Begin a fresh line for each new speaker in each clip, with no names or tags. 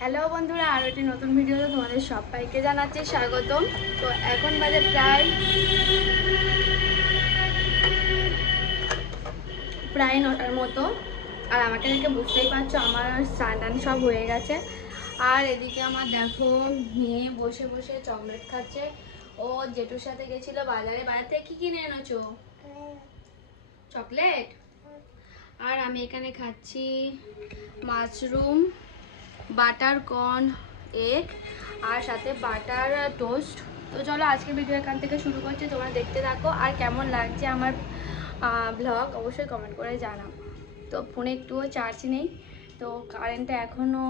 Hello বন্ধুরা আরও একটি নতুন ভিডিওতে তোমাদের সবাইকে জানাচ্ছি স্বাগতম। তো এখন বাজে প্রায় প্রায় নটার মতো। আর আমাকে দেখে বুঝতেই পারছ, আমার স্নান টান সব হয়ে গেছে। আর এদিকে আমার দেখো, মেয়ে বসে বসে চকলেট খাচ্ছে। ও জেঠুর সাথে গেছিল বাজারে। বাজার থেকে কী কিনে এনেছো? চকলেট? আর আমি এখানে খাচ্ছি মাশরুম। বাটার কর্ন, এগ আর সাথে বাটার টোস্ট। তো চলো আজকের ভিডিও এখান থেকে শুরু করছি, তোমরা দেখতে থাকো। আর কেমন লাগছে আমার ব্লগ অবশ্যই কমেন্ট করে জানাও। তো ফোনে একটুও চার্জ নেই। তো কারেন্টটা এখনও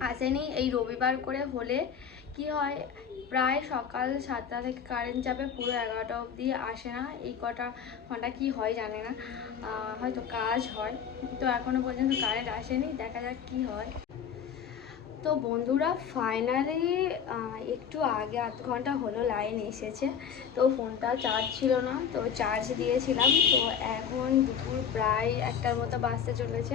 আসেনি। এই রবিবার করে হলে কি হয়? প্রায় সকাল সাতটা থেকে কারেন্ট যাবে, পুরো এগারোটা অবধি আসে না। এই কটা ঘণ্টা কি হয় জানে না। হয়তো কাজ হয়। তো এখনও পর্যন্ত কারেন্ট আসেনি, দেখা যাক কি হয়। তো বন্ধুরা ফাইনালি একটু আগে আধ ঘণ্টা হলো লাইন এসেছে, তো ফোনটা চার্জ ছিল না, তো চার্জ দিয়েছিলাম, তো এখন দুপুর প্রায় একটার মতো বাজতে চলেছে,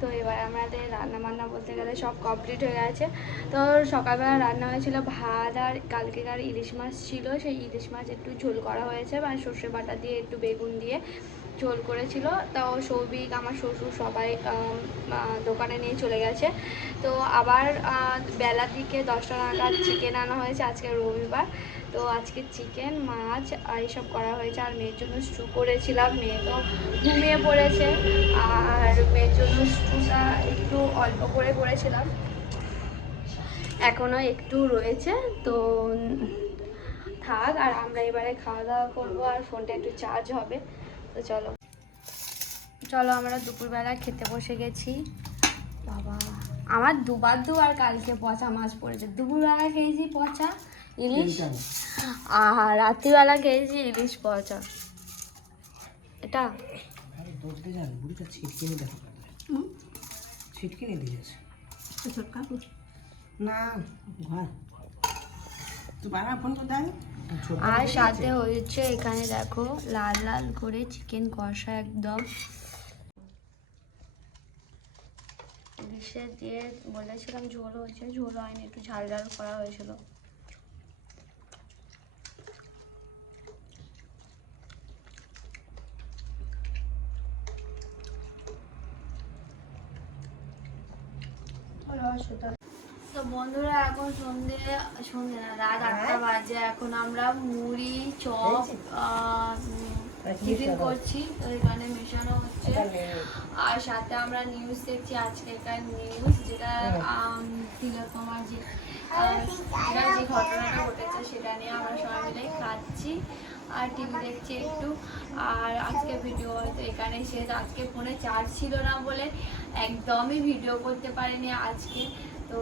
তো এবার আমাদের রান্না বান্না বলতে গেলে সব কমপ্লিট হয়ে গেছে, তো সকালবেলা রান্না হয়েছিল ভাত আর কালকেকার ইলিশ মাছ ছিল, সেই ইলিশ মাছ একটু ঝোল করা হয়েছে, বা সর্ষে বাটা দিয়ে, একটু বেগুন দিয়ে ঝোল করেছিল। তাও সৌভিক, আমার শ্বশুর সবাই দোকানে নিয়ে চলে গেছে। তো আবার বেলার দিকে দশটা নাগাদ চিকেন আনা হয়েছে আজকে রবিবার। তো আজকে চিকেন মাছ এইসব করা হয়েছে। আর মেয়ের জন্য স্টু করেছিলাম। মেয়ে তো ঘুমিয়ে পড়েছে। আর মেয়ের জন্য স্টুটা একটু অল্প করে করেছিলাম। এখনও একটু রয়েছে। তো থাক, আর আমরা এবারে খাওয়া দাওয়া করব। আর ফোনটা একটু চার্জ হবে। তো চলো। চলো আমরা দুপুরবেলা খেতে বসে গেছি। বাবা আমার দুবার দুবার কালকে পচা মাছ পড়েছে। দুপুরবেলা খেয়েছি পচা ইলিশ আর রাত্রিবেলা খেয়েছি ইলিশ পচা। এটা?
না ঘর। তুই বাবা ফোন করে দেন
আর সাথে হয়েছে এখানে দেখো লাল লাল করে চিকেন কষা একদম। দিয়ে বলেছিলাম ঝোল হয়েছে ঝোল হয়নি একটু ঝাল ঝাল করা হয়েছিল। তো বন্ধুরা এখন সন্ধে সন্ধে না রাত আটটা বাজে। এখন আমরা মুড়ি চপ আহ, টিফিন করছি। তো এখানে মেশানো হচ্ছে। আর সাথে আমরা নিউজ দেখছি আজকেকার নিউজ যেটা আম, তিলোত্তমার যে যে ঘটনাটা ঘটেছে সেটা নিয়ে আমরা সবাই মিলে খাচ্ছি। আর টিভি দেখছি একটু। আর আজকে ভিডিও হয়তো এখানেই শেষ। আজকে ফোনে চার্জ ছিল না বলে একদমই ভিডিও করতে পারিনি আজকে। তো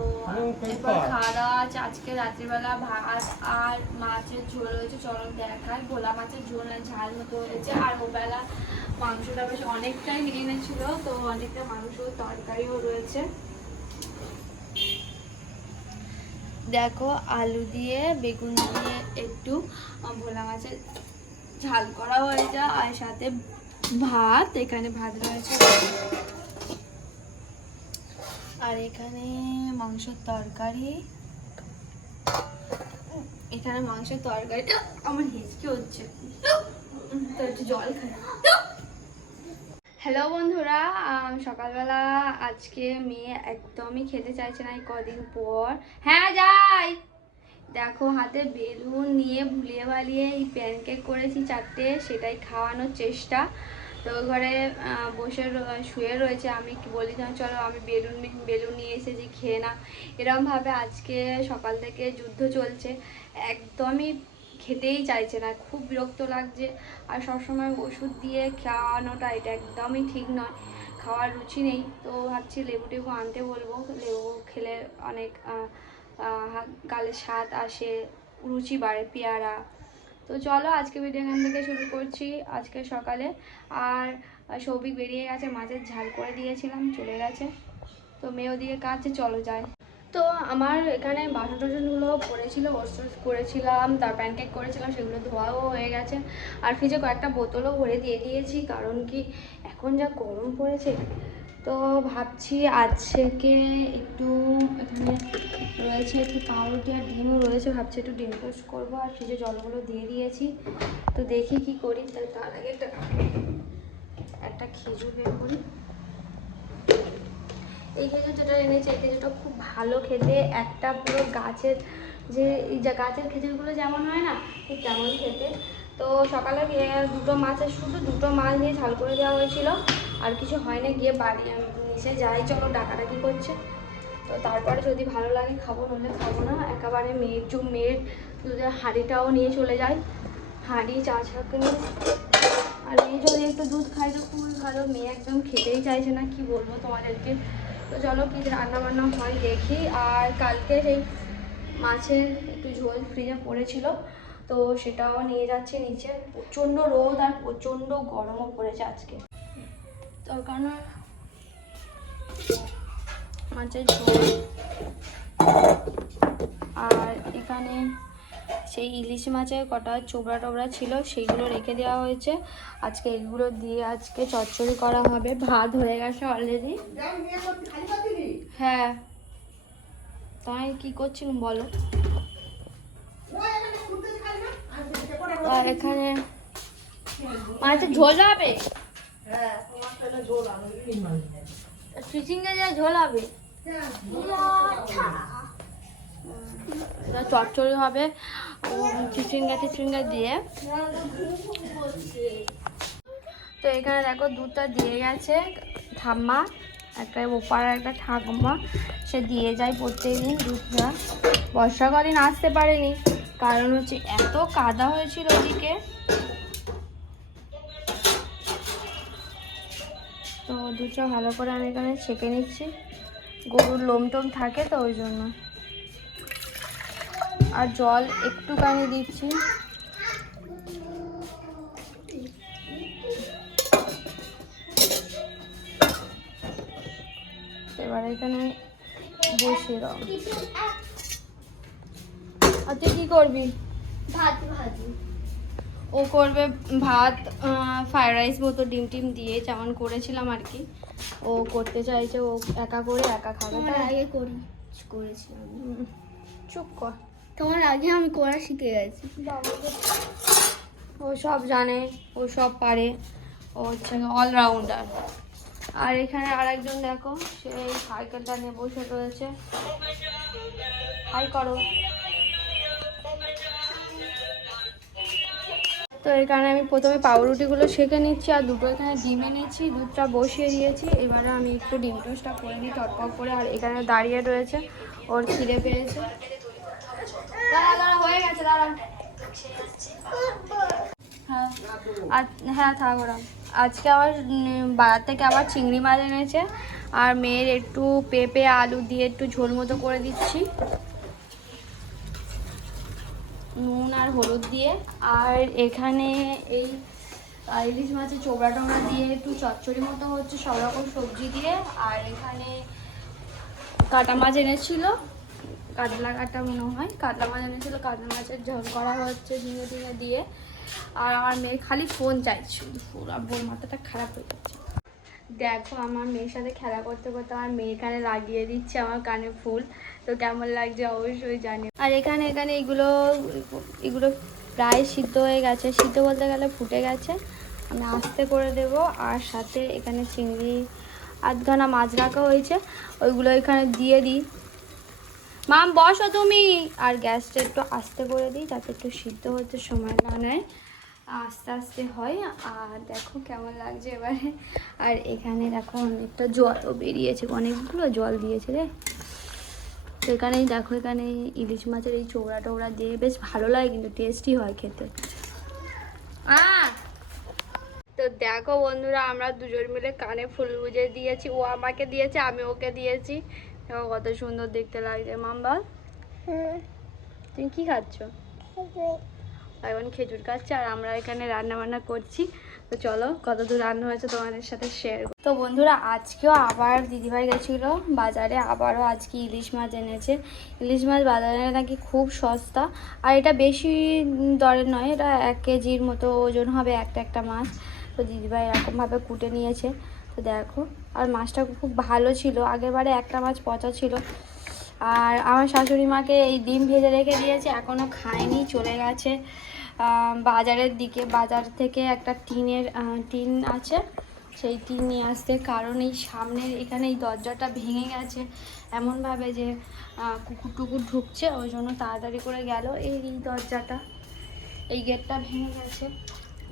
এরপর খাওয়া দাওয়া আছে আজকে রাত্রিবেলা ভাত আর মাছের ঝোল হয়েছে চলো দেখায় ভোলা মাছের ঝোল আর ঝাল মতো হয়েছে আর ওবেলা মাংসটা বেশ অনেকটাই নিয়ে এনেছিল তো অনেকটা মাংস তরকারিও রয়েছে। দেখো আলু দিয়ে বেগুন দিয়ে একটু ভোলা মাছের ঝাল করা হয়েছে আর সাথে ভাত এখানে ভাত রয়েছে। আর এখানে মাংসের তরকারি। এখানে মাংসের তরকারিটা আমার হিচকি হচ্ছে। জল হ্যালো বন্ধুরা সকালবেলা আজকে মেয়ে একদমই খেতে চাইছে না এই কদিন পর। হ্যাঁ যাই। দেখো, হাতে বেলুন নিয়ে ভুলিয়ে বালিয়ে এই প্যানকেক করেছি চারটে, সেটাই খাওয়ানোর চেষ্টা। তো ঘরে বসে শুয়ে রয়েছে, আমি বলি যে চলো আমি বেলুন বেলুন নিয়ে এসেছি, খেয়ে না এরমভাবে আজকে সকাল থেকে যুদ্ধ চলছে, একদমই খেতেই চাইছে না, খুব বিরক্ত লাগছে। আর সবসময় ওষুধ দিয়ে খাওয়ানোটা, এটা একদমই ঠিক নয়, খাওয়ার রুচি নেই। তো ভাবছি লেবু টেবু আনতে বলব, লেবু খেলে অনেক গালে স্বাদ আসে, রুচি বাড়ে, পেয়ারা তো চলো আজকে ভিডিও এখান থেকে শুরু করছি, আজকে সকালে। আর সৌভিক বেরিয়ে গেছে, মাছের ঝাল করে দিয়েছিলাম, চলে গেছে। তো মেয়ে ওদিকে কাছে চলো যায় তো আমার এখানে বাসন টাসনগুলো পড়েছিল বস্ত্র করেছিলাম, তার প্যানকেক করেছিলাম, সেগুলো ধোয়াও হয়ে গেছে। আর ফ্রিজে কয়েকটা বোতলও ভরে দিয়ে দিয়েছি, কারণ কি এখন যা গরম পড়েছে তো ভাবছি আজকে একটু এখানে রয়েছে একটু পাউরুটি আর ডিমও রয়েছে, ভাবছি একটু ডিম টোস্ট করব আর ফ্রিজে জলগুলো দিয়ে দিয়েছি। তো দেখি কি করি তার আগে একটা একটা খেজুর বের করি। এই খেজুর যেটা এনেছি, এই খেজুরটা খুব ভালো খেতে, একটা পুরো গাছের যে গাছের খেজুরগুলো যেমন হয় না, ঠিক তেমন খেতে। তো সকালে দুটো মাছের শুধু দুটো মাছ নিয়ে ঝাল করে দেওয়া হয়েছিল। আর কিছু হয় না, গিয়ে বাড়ি নিচে যাই, চলো ডাকাডাকি করছে। তো তারপরে যদি ভালো লাগে খাব, নইলে খাব না। একেবারে মেয়ের জু মেয়ের দুধের হাঁড়িটাও নিয়ে চলে যায় হাঁড়ি, চা নিয়ে আর মেয়ে যদি একটু দুধ খাই তো খুবই ভালো। মেয়ে একদম খেতেই চাইছে না, কি বলব তোমাদেরকে। তো চলো কি রান্না বান্না হয় দেখি। আর কালকে সেই মাছের একটু ঝোল ফ্রিজে পড়েছিল, তো সেটাও নিয়ে যাচ্ছে নিচে। প্রচণ্ড রোদ আর প্রচণ্ড গরমও পড়েছে আজকে। তো কারণ মাছের ঝোল। আর এখানে সেই ইলিশ মাছের কটা চোবড়া টোবড়া ছিল, সেইগুলো রেখে দেওয়া হয়েছে। আজকে এগুলো দিয়ে আজকে চচ্চড়ি করা হবে। ভাত হয়ে গেছে অলরেডি হ্যাঁ। তাই কি করছিলাম বলো? আর এখানে মাছের ঝোল হবে? চিচিঙ্গা যা ঝোল হবে। হবে। চিচিঙ্গা টিচিঙ্গা দিয়ে। তো এখানে দেখো দুধটা দিয়ে গেছে, ঠাম্মা, একটা ওপার একটা ঠাকুমা। সে দিয়ে যায় প্রত্যেকদিন দুধটা। বর্ষাকালীন আসতে পারেনি, কারণ হচ্ছে এত কাদা হয়েছিল ওদিকে। দুধটা ভালো করে আমি এখানে ছেঁকে নিচ্ছি। গরুর লোম টোম থাকে তো ওই জন্য। আর জল একটুখানি দিচ্ছি। এবার এখানে বসিয়ে দাও। আর তুই কি করবি?
ভাত ভাজি।
ও করবে ভাত ফ্রাইড রাইস মতো ডিম টিম দিয়ে যেমন করেছিলাম আর কি। ও করতে চাইছে ও একা করে একা খাবে
তোমার আগে করি। করেছিলাম।
চুপ কর।
তোমার আগে আমি করা শিখে গেছি।
ও সব জানে ও সব পারে ও হচ্ছে অলরাউন্ডার আর এখানে আরেকজন দেখো সেই সাইকেলটা নিয়ে বসে রয়েছে। হাই করো। তো এখানে আমি প্রথমে পাউরুটিগুলো সেঁকে নিচ্ছি আর দুটো এখানে ডিম এনেছি দুধটা বসিয়ে দিয়েছি। এবারে আমি একটু ডিম টোস্টটা করে নিই টটপক করে। আর এখানে দাঁড়িয়ে রয়েছে, ওর খিদে পেয়েছে। হয়ে গেছে হ্যাঁ হ্যাঁ থাক ওরা। আজকে আবার বাজার থেকে আবার চিংড়ি মাছ এনেছে। আর মেয়ের একটু পেঁপে, আলু দিয়ে একটু ঝোল মতো করে দিচ্ছি। নুন আর হলুদ দিয়ে। আর এখানে এই ইলিশ মাছের চোবড়া টোবড়া দিয়ে একটু চচ্চড়ি মতো হচ্ছে সব রকম সবজি দিয়ে। আর এখানে কাটা মাছ এনেছিল। কাতলা কাটা মনে হয়। কাতলা মাছ এনেছিল। কাতলা মাছের ঝোল করা হচ্ছে ঝিঙে টিঙে দিয়ে। আর আমার মেয়ে খালি ফোন চাইছে পুরো বোর মাথাটা খারাপ হয়ে যাচ্ছে। দেখো, আমার মেয়ের সাথে খেলা করতে করতে আমার মেয়ে কানে লাগিয়ে দিচ্ছে আমার কানে ফুল। তো কেমন লাগছে অবশ্যই জানি আর এখানে এখানে এগুলো এগুলো প্রায় সিদ্ধ হয়ে গেছে। সিদ্ধ বলতে গেলে ফুটে গেছে। আমি আস্তে করে দেব। আর সাথে এখানে চিংড়ি, আধখানা মাছ রাখা হয়েছে। ওইগুলো এখানে দিয়ে দিই। মাম, বসো তুমি। আর গ্যাসটা একটু আস্তে করে দিই, যাতে একটু সিদ্ধ হতে সময় না নেয়। আস্তে আস্তে হয়। আর দেখো কেমন লাগছে এবারে। আর এখানে দেখো অনেকটা জলও বেরিয়েছে। অনেকগুলো জল দিয়েছে রে। তো এখানেই দেখো এখানে ইলিশ মাছের এই চৌড়া টোড়া দিয়ে বেশ ভালো লাগে কিন্তু টেস্টি হয় খেতে! তো দেখো বন্ধুরা আমরা দুজন মিলে কানে ফুল গুজে দিয়েছি। ও আমাকে দিয়েছে আমি ওকে দিয়েছি। দেখো কত সুন্দর দেখতে লাগছে। মাম্বা তুমি কি খাচ্ছ? এখন খেজুর খাচ্ছে আর আমরা এখানে রান্না বান্না করছি। তো চলো কত দূর রান্না হয়েছে তোমাদের সাথে শেয়ার তো বন্ধুরা, আজকেও আবার দিদিভাই গেছিল বাজারে, আবারও আজকে ইলিশ মাছ এনেছে। ইলিশ মাছ বাজারে নাকি খুব সস্তা, আর এটা বেশি দরের নয়, এটা এক কেজির মতো ওজন হবে একটা একটা মাছ। তো দিদিভাই এরকমভাবে কুটে নিয়েছে। তো দেখো, আর মাছটা খুব ভালো ছিল। আগেরবারে একটা মাছ পচা ছিল আর আমার শাশুড়ি মাকে এই ডিম ভেজে রেখে দিয়েছে এখনও খায়নি, চলে গেছে বাজারের দিকে, বাজার থেকে একটা টিনের টিন আছে, সেই টিন নিয়ে আসতে, কারণ এই সামনের এখানে এই দরজাটা ভেঙে গেছে, এমনভাবে যে কুকুর টুকুর ঢুকছে, ওই জন্য তাড়াতাড়ি করে গেল এই এই দরজাটা, এই গেটটা ভেঙে গেছে,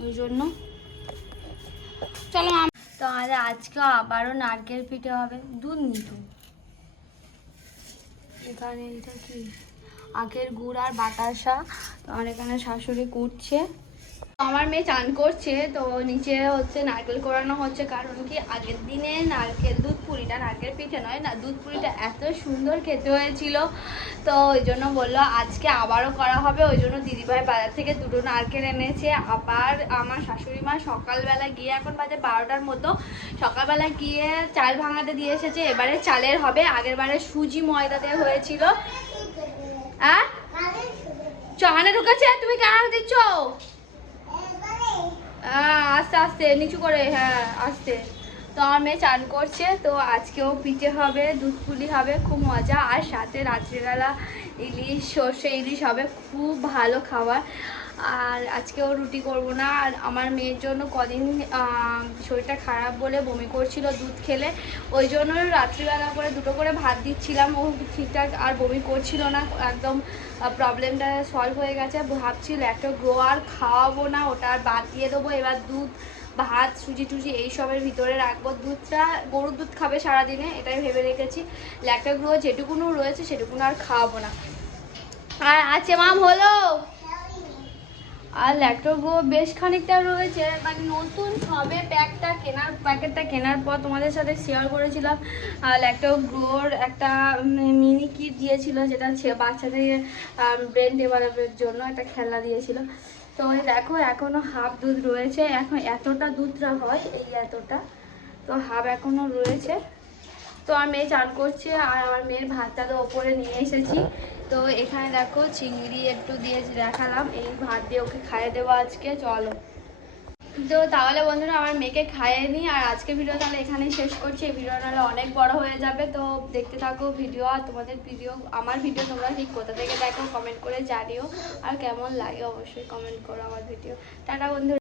ওই জন্য। চলো তো আমাদের আজকেও আবারও নারকেল পিঠে হবে, দুধ নিত। এখানে এটা কি? আখের গুড় আর বাতাসা। আর এখানে শাশুড়ি কুটছে। আমার মেয়ে চান করছে, তো নিচে হচ্ছে নারকেল কোরানো হচ্ছে, কারণ কি আগের দিনে নারকেল দুধ পুরিটা নারকেল পিঠে নয়, না দুধ পুরিটা এত সুন্দর খেতে হয়েছিল। তো ওই জন্য বলল আজকে আবারও করা হবে, ওই জন্য দিদিভাই বাজার থেকে দুটো নারকেল এনেছে। আবার আমার শাশুড়ি মা সকালবেলা গিয়ে এখন বাজে বারোটার মতো, সকালবেলা গিয়ে চাল ভাঙাতে দিয়ে এসেছে, এবারে চালের হবে, আগের বারে সুজি ময়দা দিয়ে হয়েছিল। হ্যাঁ চানে ঢুকেছে? তুমি কেন দিচ্ছ? আস্তে আস্তে, নিচু করে হ্যাঁ আস্তে। তো আমার মেয়ে চান করছে, তো আজকেও পিঠে হবে, দুধ পুলি হবে, খুব মজা। আর সাথে রাত্রিবেলা ইলিশ, সর্ষে ইলিশ হবে, খুব ভালো খাবার। আর আজকেও রুটি করব না। আর আমার মেয়ের জন্য কদিন শরীরটা খারাপ বলে বমি করছিল দুধ খেলে। ওই জন্য রাত্রিবেলা করে দুটো করে ভাত দিচ্ছিলাম। ও ঠিকঠাক আর বমি করছিল না। একদম প্রবলেমটা সলভ হয়ে গেছে। ভাবছিল একটা আর খাওয়াবো না। ওটা আর বাদ দিয়ে দেবো। এবার দুধ, ভাত, সুজি টুজি এইসবের ভিতরে রাখব। দুধটা, গরুর দুধ খাবে সারাদিনে, এটাই ভেবে রেখেছি। ল্যাকটা গ্রো যেটুকুনো রয়েছে, সেটুকুনো আর খাওয়াবো না। আর আছে, মাম, হলো? আর ল্যাকটোগ্রো বেশ খানিকটা রয়েছে মানে নতুন সবে প্যাকটা কেনার প্যাকেটটা কেনার পর তোমাদের সাথে শেয়ার করেছিলাম। আর ল্যাকটোগ্রোর একটা মিনি কিট দিয়েছিল, যেটা বাচ্চাদের ব্রেন ডেভেলপের জন্য একটা খেলনা দিয়েছিল। তো দেখো এখনও হাফ দুধ রয়েছে। এখন এতটা দুধটা হয়, এই এতটা, তো হাফ এখনও রয়েছে। তো আমার মেয়ে চান করছে, আর আমার মেয়ের ভাতটা তো ওপরে নিয়ে এসেছি। তো এখানে দেখো চিংড়ি একটু দিয়ে দেখালাম, এই ভাত দিয়ে ওকে খাইয়ে দেবো আজকে, চলো। তো তাহলে বন্ধুরা, আমার মেয়েকে খাইয়ে নিই আর আজকে ভিডিও তাহলে এখানেই শেষ করছি। এই ভিডিও নাহলে অনেক বড় হয়ে যাবে, তো দেখতে থাকো ভিডিও, আর তোমাদের ভিডিও, আমার ভিডিও তোমরা ঠিক কোথা থেকে দেখো কমেন্ট করে জানিও। আর কেমন লাগে অবশ্যই কমেন্ট করো আমার ভিডিও। টাটা বন্ধু